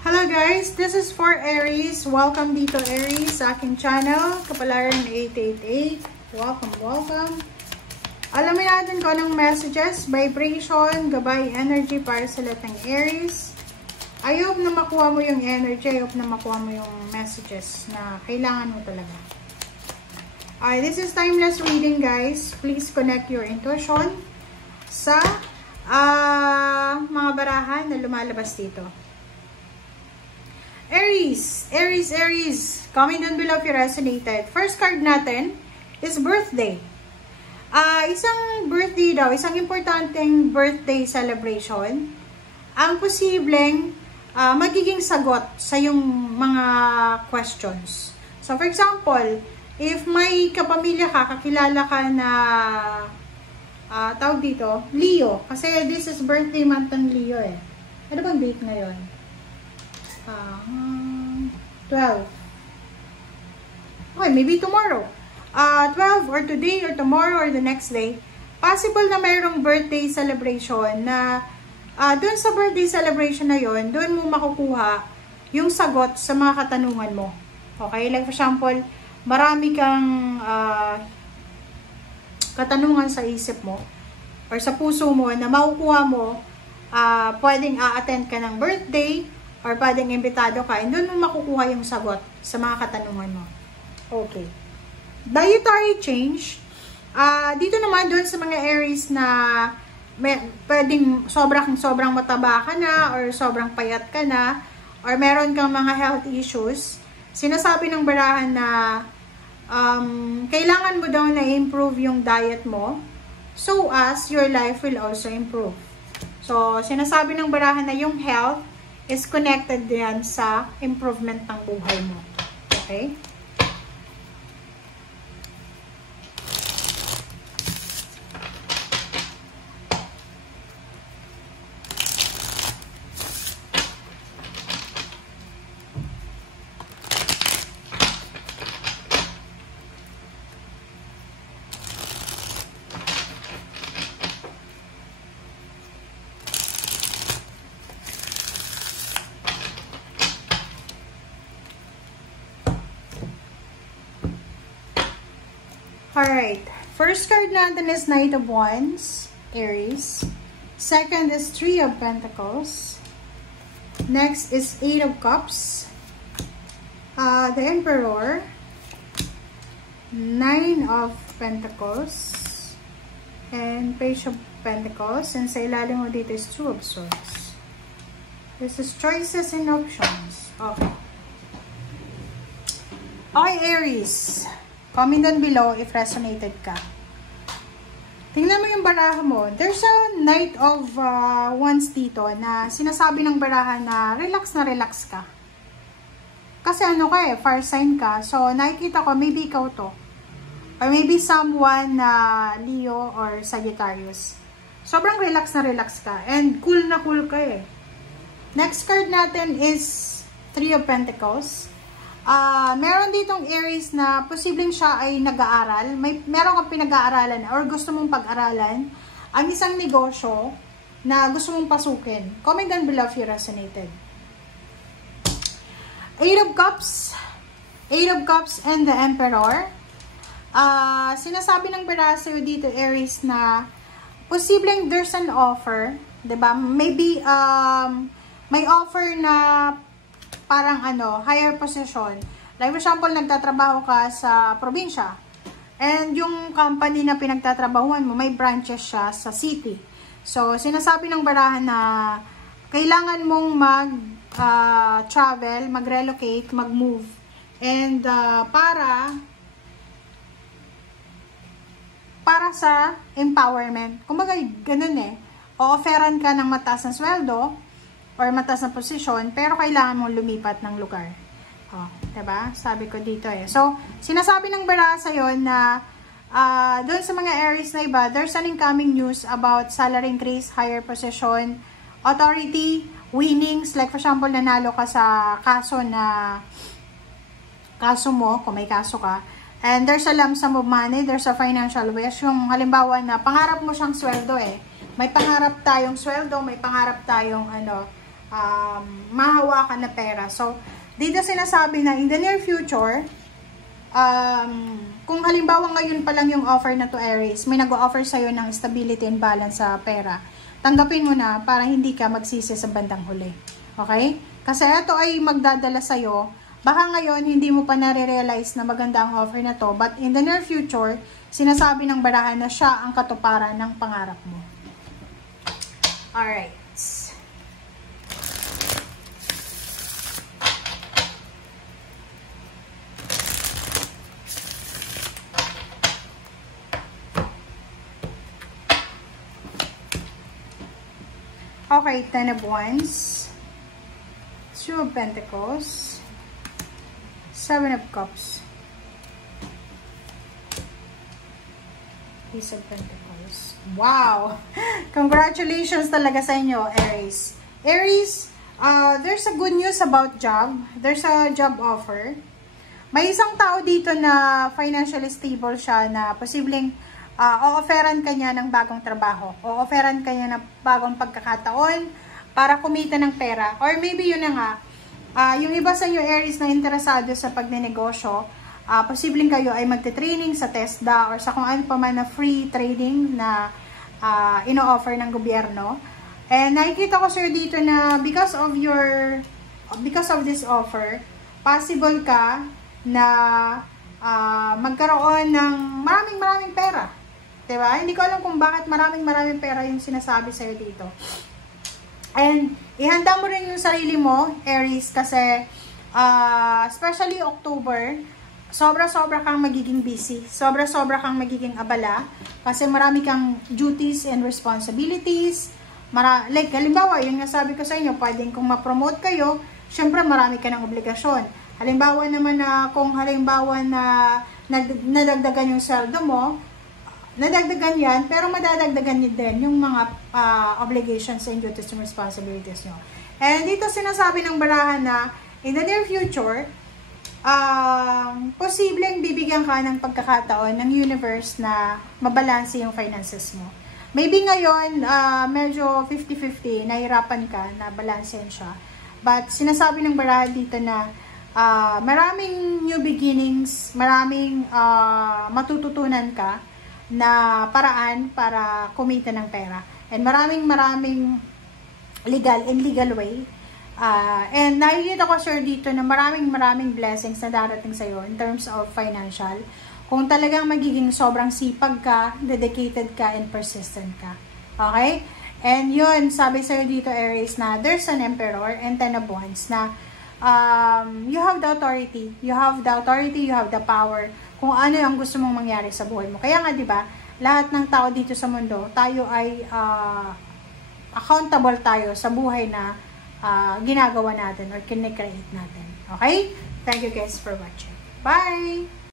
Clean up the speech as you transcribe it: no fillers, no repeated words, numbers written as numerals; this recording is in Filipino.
Hello guys, this is for Aries. Welcome dito Aries sa aking channel, Kapalaran 888. Welcome. Alamin natin kung anong messages, vibration, gabay, energy para sa lahat ng Aries. I hope na makuha mo yung energy, I hope na makuha mo yung messages na kailangan mo talaga. This is timeless reading guys. Please connect your intuition sa mga barahan na lumalabas dito. Aries. Comment down below if you resonated. First card natin is birthday. Isang birthday daw, isang importanteng birthday celebration. Ang posibleng magiging sagot sa yung mga questions. So for example, if may kapamilya ka, kakilala ka na tawag dito, Leo. Kasi this is birthday month ng Leo eh. Ano bang date ngayon? 12. Okay, maybe tomorrow. 12 or today or tomorrow or the next day. Possible na mayroong birthday celebration na doon sa birthday celebration na yon, doon mo makukuha yung sagot sa mga katanungan mo. Okay, like for example, marami kang katanungan sa isip mo or sa puso mo na makukuha mo, pwedeng a-attend ka ng birthday or pwedeng imbitado ka, and doon mo makukuha yung sagot sa mga katanungan mo. Okay. Dietary change. Dito naman, doon sa mga Aries na pwedeng sobrang mataba ka na, or sobrang payat ka na, or meron kang mga health issues, sinasabi ng barahan na kailangan mo daw na improve yung diet mo, so as your life will also improve. So, sinasabi ng barahan na yung health is connected din sa improvement ng buhay mo. Okay? Alright, first card natin is Knight of Wands, Aries. Second is Three of Pentacles. Next is Eight of Cups. The Emperor. Nine of Pentacles. And Page of Pentacles. And sa ilalim mo dito is Two of Swords. This is choices and options. Okay. Okay, Aries. Comment down below if resonated ka. Tingnan mo yung baraha mo. There's a Knight of Wands dito na sinasabi ng baraha na relax ka. Kasi ano ka eh, fire sign ka. So, nakikita ko, maybe ikaw to. Or maybe someone na Leo or Sagittarius. Sobrang relax ka. And cool na cool ka eh. Next card natin is Three of Pentacles. Meron ditong Aries na posibleng siya ay nag-aaral. Meron kang pinag-aaralan or gusto mong pag-aralan ang isang negosyo na gusto mong pasukin. Comment down below if you resonated. Eight of Cups and the Emperor. Sinasabi ng baraha sa'yo dito, Aries, na posibleng there's an offer. Diba? Maybe may offer na parang higher position. Like for example, nagtatrabaho ka sa probinsya. And yung company na pinagtatrabahuan mo, may branches siya sa city. So, sinasabi ng barahan na kailangan mong mag-travel, mag-relocate, mag-move. And para sa empowerment. Kumbaga, ganun eh. O-offeran ka ng mataas na sweldo, or mataas na posisyon, pero kailangan mong lumipat ng lugar. Diba? Sabi ko dito eh. So, sinasabi ng baraha sa'yo na doon sa mga Aries na iba, there's an incoming news about salary increase, higher position, authority, winnings. Like for example, nanalo ka sa kaso mo, kung may kaso ka. And there's a lump sum of money, there's a financial wish. Yung halimbawa na pangarap mo siyang sweldo eh. May pangarap tayong sweldo, may pangarap tayong mahawakan na pera. So, dito sinasabi na in the near future, kung halimbawa ngayon pa lang yung offer na to Aries, may nag-o-offer sa'yo ng stability and balance sa pera, tanggapin mo na para hindi ka magsisi sa bandang huli. Okay? Kasi ito ay magdadala sa'yo. Baka ngayon, hindi mo pa nare-realize na maganda ang offer na to. But in the near future, sinasabi ng barahan na siya ang katuparan ng pangarap mo. Alright. Okay, 10 of Wands. 2 of Pentacles. 7 of Cups. Ace of Pentacles. Wow! Congratulations talaga sa inyo, Aries. Aries, there's a good news about job. There's a job offer. May isang tao dito na financially stable siya na posibleng o-offeran ka niya ng bagong trabaho. O-offeran ka niya ng bagong pagkakataon para kumita ng pera. Or maybe yun na nga, yung iba sa inyo Aries na interesado sa pagnenegosyo, posibleng kayo ay magte-training sa TESDA or sa kung ano pa man na free trading na ino-offer ng gobyerno. And nakikita ko sir dito na because of this offer, possible ka na magkaroon ng maraming pera. Diba? Hindi ko alam kung bakit maraming pera yung sinasabi sa'yo dito. And ihanda mo rin yung sarili mo, Aries, kasi especially October, sobra-sobra kang magiging busy. Sobra-sobra kang magiging abala. Kasi marami kang duties and responsibilities. Like, halimbawa, yung nasabi ko sa inyo, pwedeng kung ma-promote kayo, syempre marami ka ng obligasyon. Halimbawa naman na kung halimbawa na nadagdagan yung sweldo mo, nadagdagan yan, pero madadagdagan din yung mga obligations and duties and responsibilities nyo. And dito sinasabi ng barahan na in the near future, posibleng bibigyan ka ng pagkakataon ng universe na mabalanse yung finances mo. Maybe ngayon, medyo 50-50, nahirapan ka na balansehin siya. But sinasabi ng barahan dito na maraming new beginnings, maraming matututunan ka na paraan para kumita ng pera. And maraming legal and legal way. And nakikita ko sir dito na maraming blessings na darating sa'yo in terms of financial. Kung talagang magiging sobrang sipag ka, dedicated ka, and persistent ka. Okay? And yun, sabi sa'yo dito Aries na there's an Emperor and 10 of Wands na you have the authority. You have the power kung ano ang gusto mong mangyari sa buhay mo. Kaya nga, di ba, lahat ng tao dito sa mundo, tayo ay accountable tayo sa buhay na ginagawa natin or kinecreate natin. Okay? Thank you guys for watching. Bye!